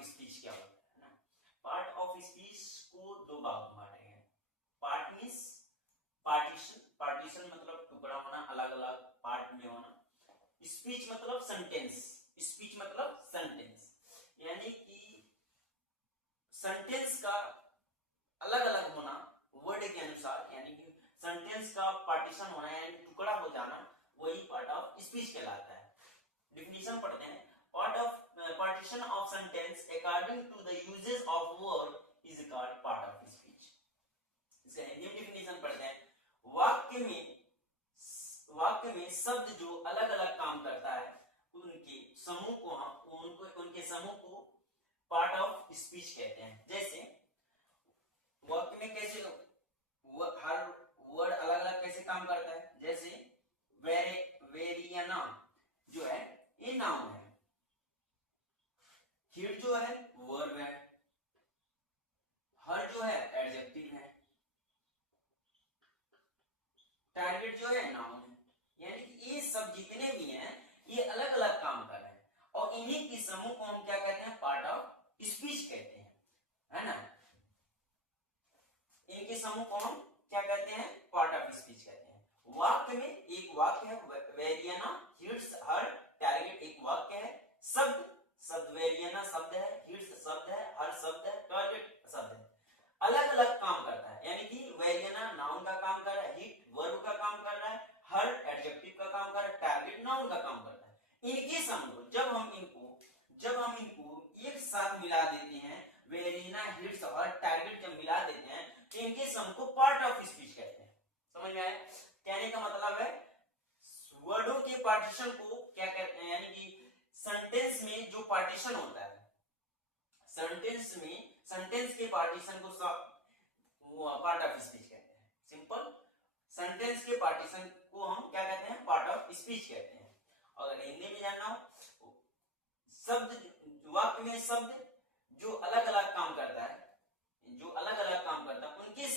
Of speech क्या होता है ना। पार्ट ऑफ स्पीच को दो भाग में बांटे हैं। पार्ट मींस पार्टीशन, पार्टीशन मतलब टुकड़ा होना, अलग अलग पार्ट में होना। स्पीच मतलब सेंटेंस, स्पीच मतलब सेंटेंस, यानी कि सेंटेंस का अलग अलग होना वर्ड के अनुसार, यानी कि सेंटेंस का पार्टीशन होना यानी टुकड़ा हो जाना, वही पार्ट ऑफ स्पीच कहलाता है। डिफिनीशन पढ़ते हैं। Part of partition of sentence according to the usages of word is called part of speech. इसका हिंदी में डिफिनीशन पढ़ते हैं। वाक्य में शब्द जो अलग अलग काम करता है उनके समूह को उनके समूह को पार्ट ऑफ स्पीच कहते हैं। जैसे वाक्य में कैसे हर वर्ड अलग अलग कैसे काम करता है, जैसे वेरियना जो है ये नाउन है, हिट जो है वर्ब है, हर जो है एडजेक्टिव है, टारगेट जो है नाउन है। यानी कि ये सब जितने भी हैं ये अलग अलग काम कर रहे हैं और इन्हीं के समूह को हम क्या कहते हैं, पार्ट ऑफ स्पीच कहते हैं, है ना। इनके समूह को हम क्या कहते हैं, पार्ट ऑफ स्पीच कहते हैं। वाक्य में एक वाक्य है वेरियना, हिट्स, हर, टारगेट एक वाक्य है, शब्द वेरियना शब्द है, हिट्स शब्द है, हर शब्द है, टारगेट शब्द है, अलग अलग काम करता है। यानी कि वेरियना नाउन का काम कर रहा है, हिट वर्ब का काम कर रहा है, हर एडजेक्टिव का काम कर रहा है, टारगेट नाउन का काम करता है। इनके समूह जब हम इनको एक साथ मिला देते हैं, वेरियना, हिट्स और टारगेट जब मिला देते हैं तो इनके समूह को पार्ट ऑफ स्पीच कहते हैं। समझ में आया? कहने का मतलब है वर्डों के पार्टीशन को क्या कहते हैं, यानी कि सेंटेंस में जो पार्टीशन होता है, सेंटेंस के पार्टीशन को पार्ट ऑफ स्पीच कहते हैं। सिंपल, सेंटेंस के पार्टीशन को हम क्या कहते हैं, पार्ट ऑफ स्पीच कहते हैं। अगर हिंदी में जानना हो, वाक्य में शब्द जो अलग अलग काम करता है, उनके